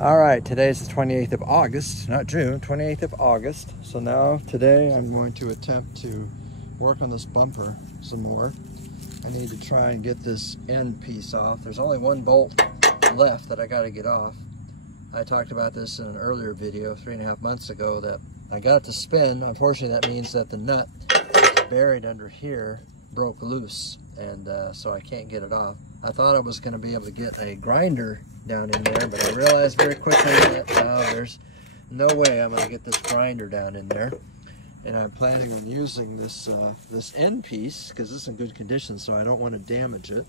All right, today's the 28th of August, not June, 28th of August. So now, today, I'm going to attempt to work on this bumper some more. I need to try and get this end piece off. There's only one bolt left that I got to get off. I talked about this in an earlier video 3.5 months ago that I got it to spin. Unfortunately, that means that the nut that's buried under here broke loose, and so I can't get it off. I thought I was going to be able to get a grinder down in there, but I realized very quickly that there's no way I'm going to get this grinder down in there. And I'm planning on using this this end piece because it's in good condition, so I don't want to damage it.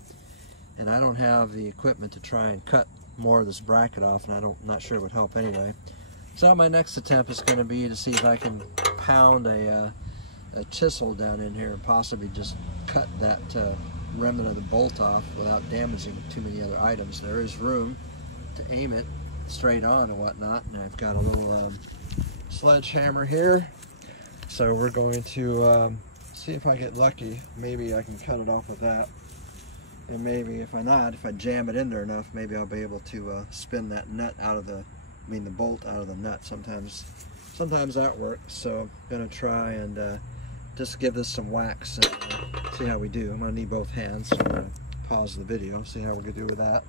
And I don't have the equipment to try and cut more of this bracket off, and I'm not sure it would help anyway. So my next attempt is going to be to see if I can pound a chisel down in here and possibly just cut that remnant of the bolt off without damaging too many other items. There is room to aim it straight on and whatnot, and I've got a little sledgehammer here, so we're going to see if I get lucky. Maybe I can cut it off with that, and maybe if I jam it in there enough, maybe I'll be able to spin that nut out of the bolt out of the nut. Sometimes that works, so I'm gonna try and just give this some wax and see how we do. I'm gonna need both hands, so I'm gonna pause the video, see how we can do with that.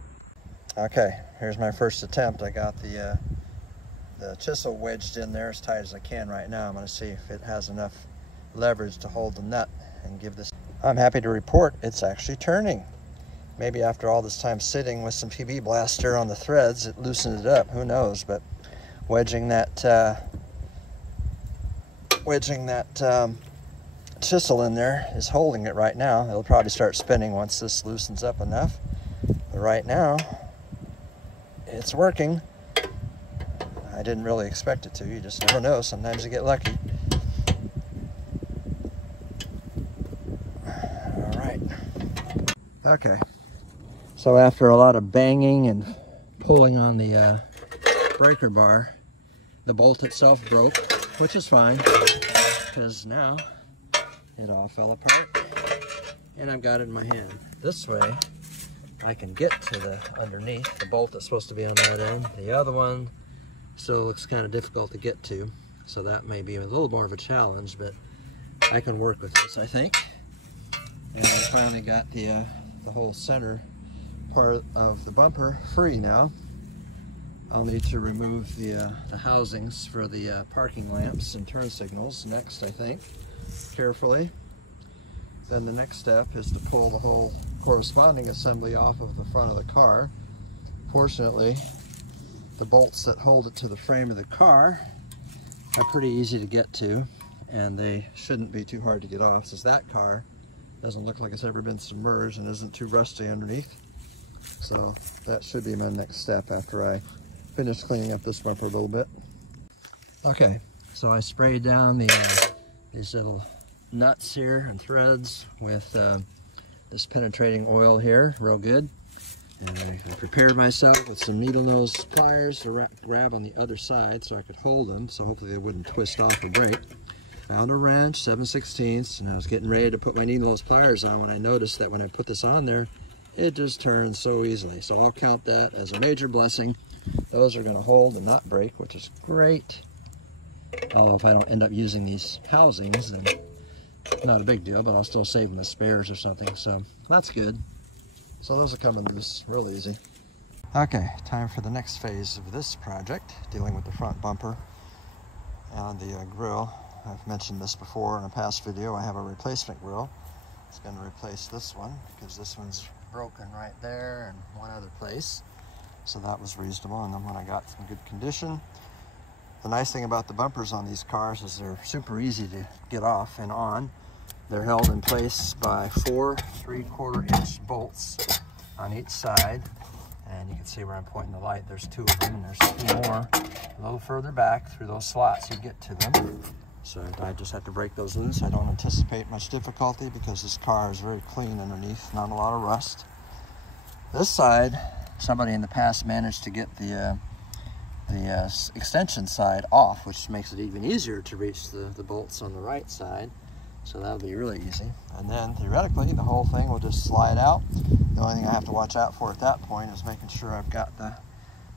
Okay, here's my first attempt. I got the chisel wedged in there as tight as I can right now. I'm gonna see if it has enough leverage to hold the nut and give this. I'm happy to report it's actually turning. Maybe after all this time sitting with some PB Blaster on the threads, it loosened it up, who knows, but wedging that chisel in there is holding it right now. It'll probably start spinning once this loosens up enough. But right now, it's working. I didn't really expect it to. You just never know. Sometimes you get lucky. All right. Okay. So after a lot of banging and pulling on the breaker bar, the bolt itself broke, which is fine, because now it all fell apart, and I've got it in my hand. This way, I can get to the underneath, the bolt that's supposed to be on that end. The other one still looks kind of difficult to get to, so that may be a little more of a challenge, but I can work with this, I think. And I finally got the whole center part of the bumper free now. I'll need to remove the housings for the parking lamps and turn signals next, I think, carefully. Then the next step is to pull the whole corresponding assembly off of the front of the car. Fortunately, the bolts that hold it to the frame of the car are pretty easy to get to, and they shouldn't be too hard to get off, since that car doesn't look like it's ever been submerged and isn't too rusty underneath. So that should be my next step after I finish cleaning up this bumper a little bit. Okay, so I sprayed down these little nuts here and threads with this penetrating oil here, real good. And I prepared myself with some needle nose pliers to grab on the other side so I could hold them, so hopefully they wouldn't twist off or break. Found a wrench, 7/16, and I was getting ready to put my needle nose pliers on when I noticed that when I put this on there, it just turns so easily. So I'll count that as a major blessing. Those are going to hold and not break, which is great. Although if I don't end up using these housings, then not a big deal, but I'll still save them as spares or something, so that's good. So those are coming loose real easy. Okay, time for the next phase of this project, dealing with the front bumper and the grill. I've mentioned this before in a past video. I have a replacement grill. It's going to replace this one because this one's broken right there and one other place. So that was reasonable, and then when I got in good condition. The nice thing about the bumpers on these cars is they're super easy to get off and on. They're held in place by 4 3/4-inch bolts on each side. And you can see where I'm pointing the light. There's 2 of them, and there's 2 more a little further back through those slots you get to them. So I just have to break those loose. I don't anticipate much difficulty because this car is very clean underneath, not a lot of rust. This side, somebody in the past managed to get the extension side off, which makes it even easier to reach the bolts on the right side. So that'll be really easy. And then theoretically, the whole thing will just slide out. The only thing I have to watch out for at that point is making sure I've got the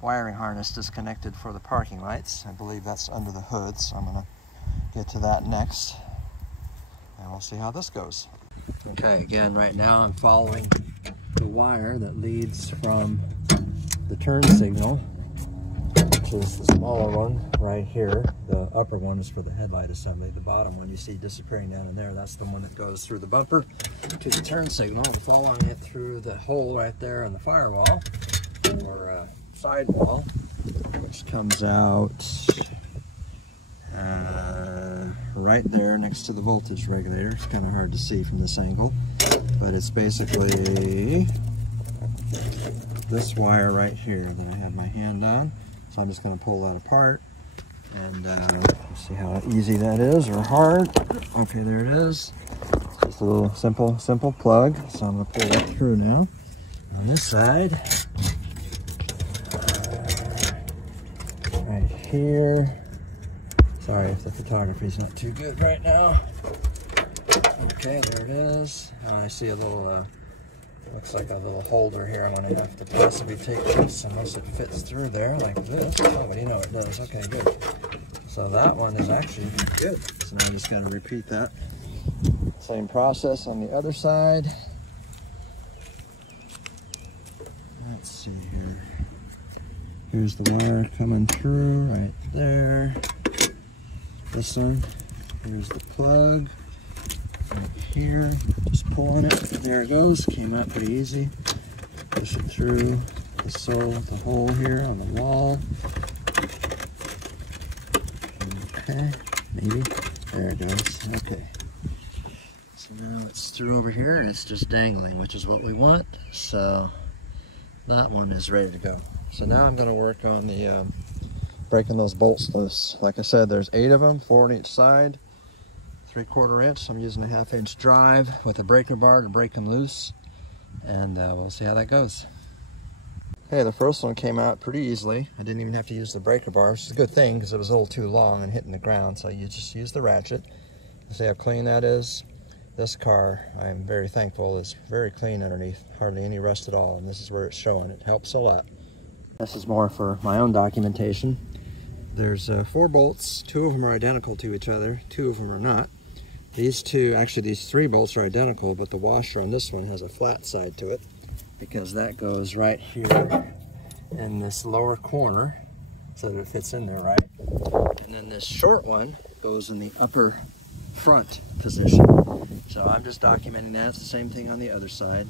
wiring harness disconnected for the parking lights. I believe that's under the hood, so I'm going to get to that next, and we'll see how this goes. Okay, again, right now I'm following the wire that leads from the turn signal, which is the smaller one right here. The upper one is for the headlight assembly. The bottom one you see disappearing down in there, that's the one that goes through the bumper to the turn signal. I'm following it through the hole right there in the firewall, or sidewall, which comes out right there next to the voltage regulator. It's kind of hard to see from this angle, but it's basically this wire right here that I had my hand on. So I'm just going to pull that apart and see how easy that is, or hard. Okay, there it is. It's just a little simple plug. So I'm going to pull that through now. On this side, right here. Sorry if the photography's not too good right now. Okay, there it is. I see a little, looks like a little holder here. I'm going to have to possibly take this unless it fits through there like this. Oh, but you know it does. Okay, good. So that one is actually good. So now I'm just going to repeat that. Same process on the other side. Let's see here. Here's the wire coming through right there. This one, here's the plug right here, just pull on it, there it goes, came out pretty easy. Push it through the hole here on the wall. Okay, maybe, there it goes, okay. So now it's through over here and it's just dangling, which is what we want, so that one is ready to go. So now I'm going to work on the breaking those bolts loose. Like I said, there's 8 of them, 4 on each side, 3/4 inch. I'm using a 1/2 inch drive with a breaker bar to break them loose, and we'll see how that goes. Okay, the first one came out pretty easily. I didn't even have to use the breaker bar, which is a good thing because it was a little too long and hitting the ground, so you just use the ratchet. See how clean that is? This car, I'm very thankful, is very clean underneath, hardly any rust at all, and this is where it's showing. It helps a lot. This is more for my own documentation. There's 4 bolts, 2 of them are identical to each other, 2 of them are not. These 3 bolts are identical, but the washer on this one has a flat side to it because that goes right here in this lower corner so that it fits in there right. And then this short one goes in the upper front position. So I'm just documenting that. It's the same thing on the other side.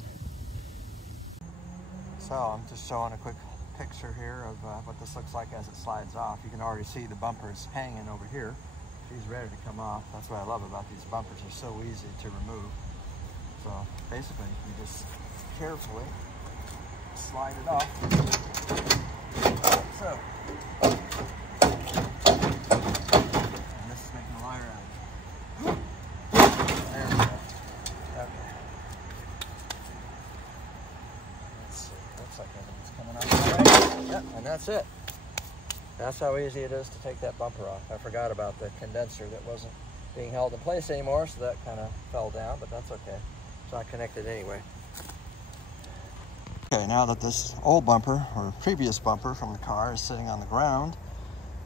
So I'm just showing a quick picture here of what this looks like as it slides off. You can already see the bumpers hanging over here. She's ready to come off. That's what I love about these bumpers. They're so easy to remove. So basically you just carefully slide it off. So, and this is making a wire out of it. There we go. Okay. Let's see. Looks like everything's coming off all right. Yep, and that's it. That's how easy it is to take that bumper off. I forgot about the condenser that wasn't being held in place anymore, so that kind of fell down, but that's okay. It's not connected anyway. Okay, now that this old bumper, or previous bumper from the car, is sitting on the ground,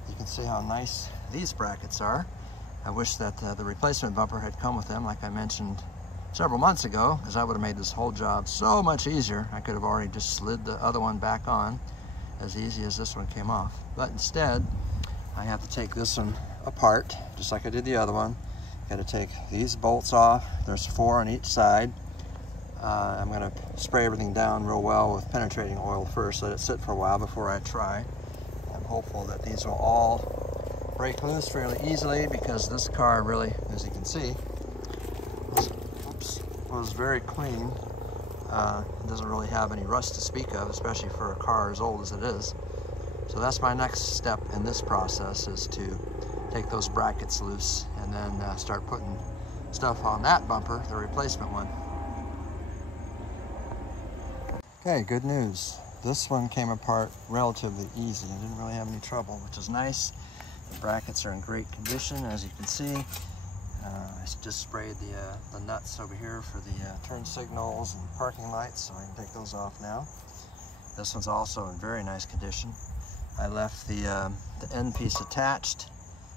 you can see how nice these brackets are. I wish that the replacement bumper had come with them, like I mentioned several months ago, because I would have made this whole job so much easier. I could have already just slid the other one back on as easy as this one came off. But instead, I have to take this one apart, just like I did the other one. Got to take these bolts off. There's 4 on each side. I'm going to spray everything down real well with penetrating oil first, let it sit for a while before I try. I'm hopeful that these will all break loose fairly easily, because this car really, as you can see, was very clean. It doesn't really have any rust to speak of, especially for a car as old as it is. So that's my next step in this process, is to take those brackets loose and then start putting stuff on that bumper, the replacement one. Okay, good news. This one came apart relatively easy. I didn't really have any trouble, which is nice. The brackets are in great condition, as you can see. I just sprayed the nuts over here for the turn signals and parking lights, so I can take those off now. This one's also in very nice condition. I left the end piece attached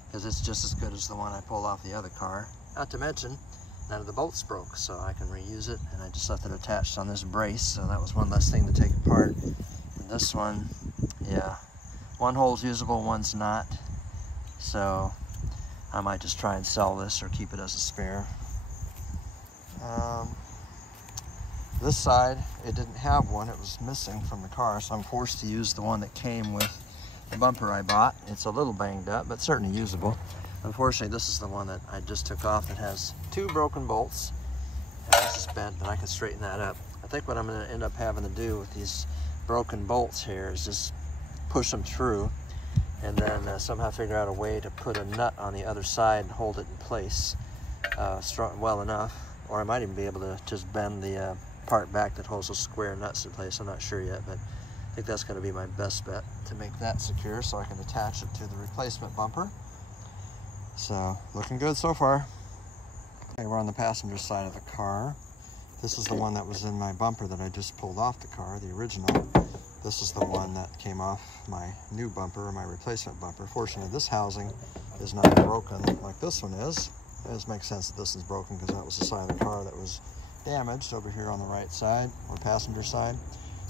because it's just as good as the one I pulled off the other car. Not to mention, none of the bolts broke, so I can reuse it, and I just left it attached on this brace, so that was one less thing to take apart. And this one, yeah, one hole's usable, one's not, so I might just try and sell this or keep it as a spare. This side, it didn't have one, it was missing from the car, so I'm forced to use the one that came with the bumper I bought. It's a little banged up, but certainly usable. Unfortunately, this is the one that I just took off that has 2 broken bolts. This is bent, but I can straighten that up. I think what I'm going to end up having to do with these broken bolts here is just push them through and then somehow figure out a way to put a nut on the other side and hold it in place strong, well enough. Or I might even be able to just bend the part back that holds those square nuts in place. I'm not sure yet, but I think that's going to be my best bet to make that secure so I can attach it to the replacement bumper. So, looking good so far. Okay, we're on the passenger side of the car. This is the one that was in my bumper that I just pulled off the car, the original. This is the one that came off my new bumper, or my replacement bumper. Fortunately, this housing is not broken like this one is. It just makes sense that this is broken because that was the side of the car that was damaged over here on the right side, or passenger side.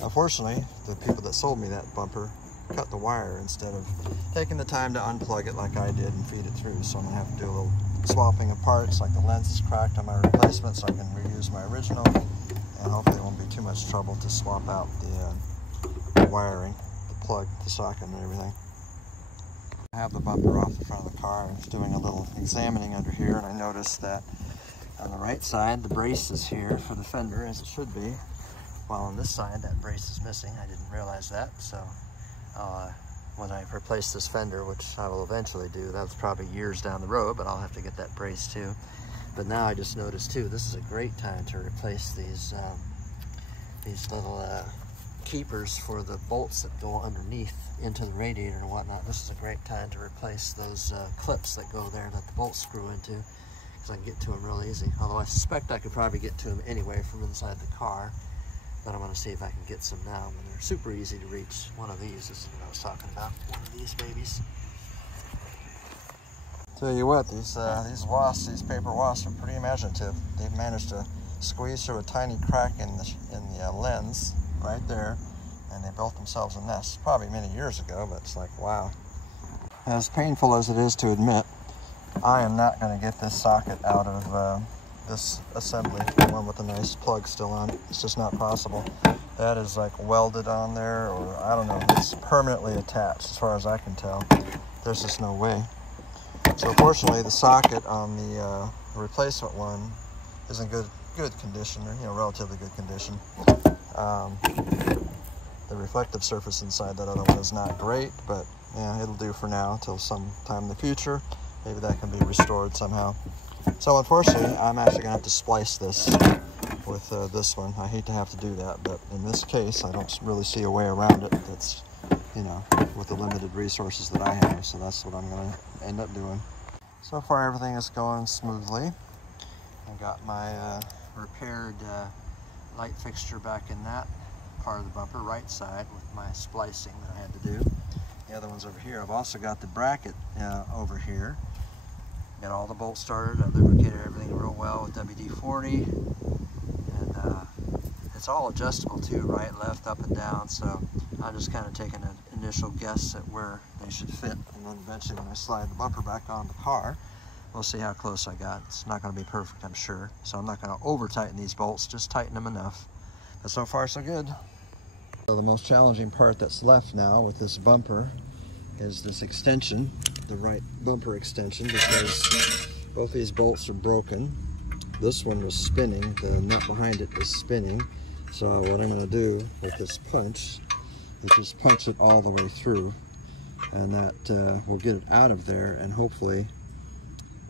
Unfortunately, the people that sold me that bumper cut the wire instead of taking the time to unplug it like I did and feed it through. So I'm gonna have to do a little swapping of parts, like the lens is cracked on my replacement, so I can reuse my original, and hopefully it won't be too much trouble to swap out the wiring, the plug, the socket, and everything. I have the bumper off the front of the car. I was doing a little examining under here, and I noticed that on the right side, the brace is here for the fender, as it should be, while on this side, that brace is missing. I didn't realize that, so when I replace this fender, which I will eventually do, that's probably years down the road, but I'll have to get that brace too. But now I just noticed too, this is a great time to replace these little keepers for the bolts that go underneath into the radiator and whatnot. This is a great time to replace those clips that go there that the bolts screw into, because I can get to them real easy. Although I suspect I could probably get to them anyway from inside the car, but I'm going to see if I can get some now when they're super easy to reach. One of these is what I was talking about, one of these babies. Tell you what, these wasps, these paper wasps, are pretty imaginative. They've managed to squeeze through a tiny crack in the lens right there, and they built themselves a nest. Probably many years ago, but it's like, wow. As painful as it is to admit, I am not going to get this socket out of this assembly, the one with a nice plug still on it. It's just not possible. That is like welded on there, or I don't know, it's permanently attached as far as I can tell. There's just no way. So fortunately, the socket on the replacement one is in good condition, or relatively good condition. The reflective surface inside that other one is not great, but yeah, it'll do for now until some time in the future. Maybe that can be restored somehow. So unfortunately, I'm actually gonna have to splice this with this one. I hate to have to do that, but in this case, I don't really see a way around it. That's, with the limited resources that I have. So that's what I'm gonna end up doing. So far, everything is going smoothly. I got my repaired light fixture back in that part of the bumper, right side, with my splicing that I had to do. The other one's over here. I've also got the bracket over here. Got all the bolts started. I've lubricated everything real well with WD-40, and it's all adjustable too, right, left, up, and down. So I'm just kind of taking an initial guess at where they should fit, and then eventually when I slide the bumper back on the car, we'll see how close I got. It's not going to be perfect, I'm sure, so I'm not going to over tighten these bolts, just tighten them enough. But so far so good. So the most challenging part that's left now with this bumper is this extension, the right bumper extension, because both these bolts are broken. This one was spinning, the nut behind it is spinning. So what I'm going to do with this punch is just punch it all the way through, and that will get it out of there, and hopefully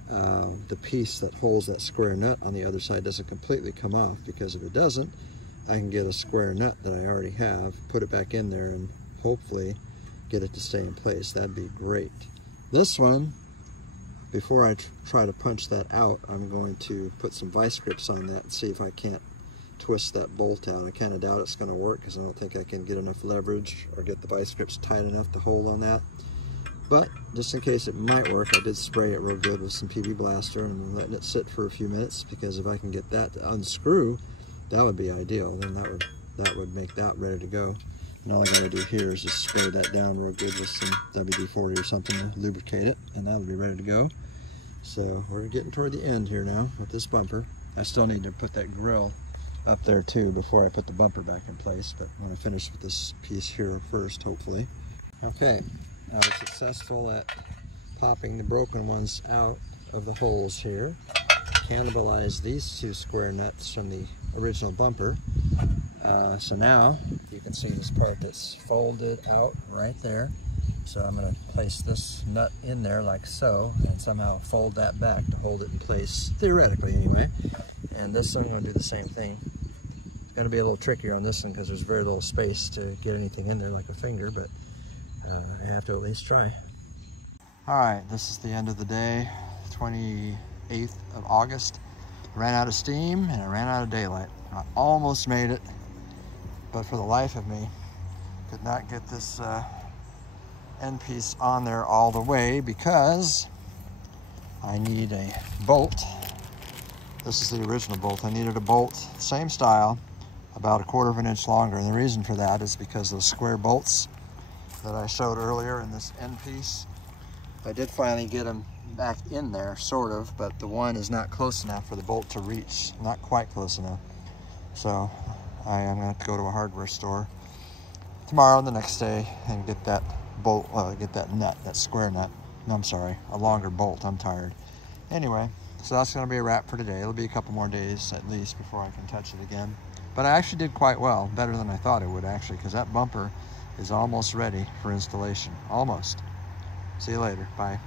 the piece that holds that square nut on the other side doesn't completely come off, because if it doesn't, I can get a square nut that I already have, put it back in there, and hopefully get it to stay in place. That'd be great. This one, before I try to punch that out, I'm going to put some vice grips on that and see if I can't twist that bolt out. I kind of doubt it's going to work because I don't think I can get enough leverage or get the vice grips tight enough to hold on that. But just in case it might work, I did spray it real good with some PB Blaster, and I'm letting it sit for a few minutes, because if I can get that to unscrew, that would be ideal. Then that would make that ready to go. And all I got to do here is just spray that down real good with some WD-40 or something to lubricate it, and that'll be ready to go. So we're getting toward the end here now with this bumper. I still need to put that grill up there too before I put the bumper back in place, but I'm going to finish with this piece here first, hopefully. Okay, I was successful at popping the broken ones out of the holes here. Cannibalized these two square nuts from the original bumper. So now you can see this part that's folded out right there. So I'm going to place this nut in there like so, and somehow fold that back to hold it in place, theoretically anyway. And this one I'm going to do the same thing. It's going to be a little trickier on this one because there's very little space to get anything in there like a finger, but I have to at least try. Alright, this is the end of the day, 28th of August. I ran out of steam and I ran out of daylight. I almost made it, but for the life of me, could not get this end piece on there all the way because I need a bolt. This is the original bolt. I needed a bolt, same style, about 1/4 of an inch longer. And the reason for that is because those square bolts that I showed earlier in this end piece, I did finally get them back in there, sort of, but the one is not close enough for the bolt to reach, not quite close enough. So I am going to have to go to a hardware store tomorrow and the next day and get that bolt, get that nut, that square nut. No, I'm sorry, a longer bolt. I'm tired. Anyway, so that's going to be a wrap for today. It'll be a couple more days at least before I can touch it again. But I actually did quite well, better than I thought it would actually, because that bumper is almost ready for installation. Almost. See you later. Bye.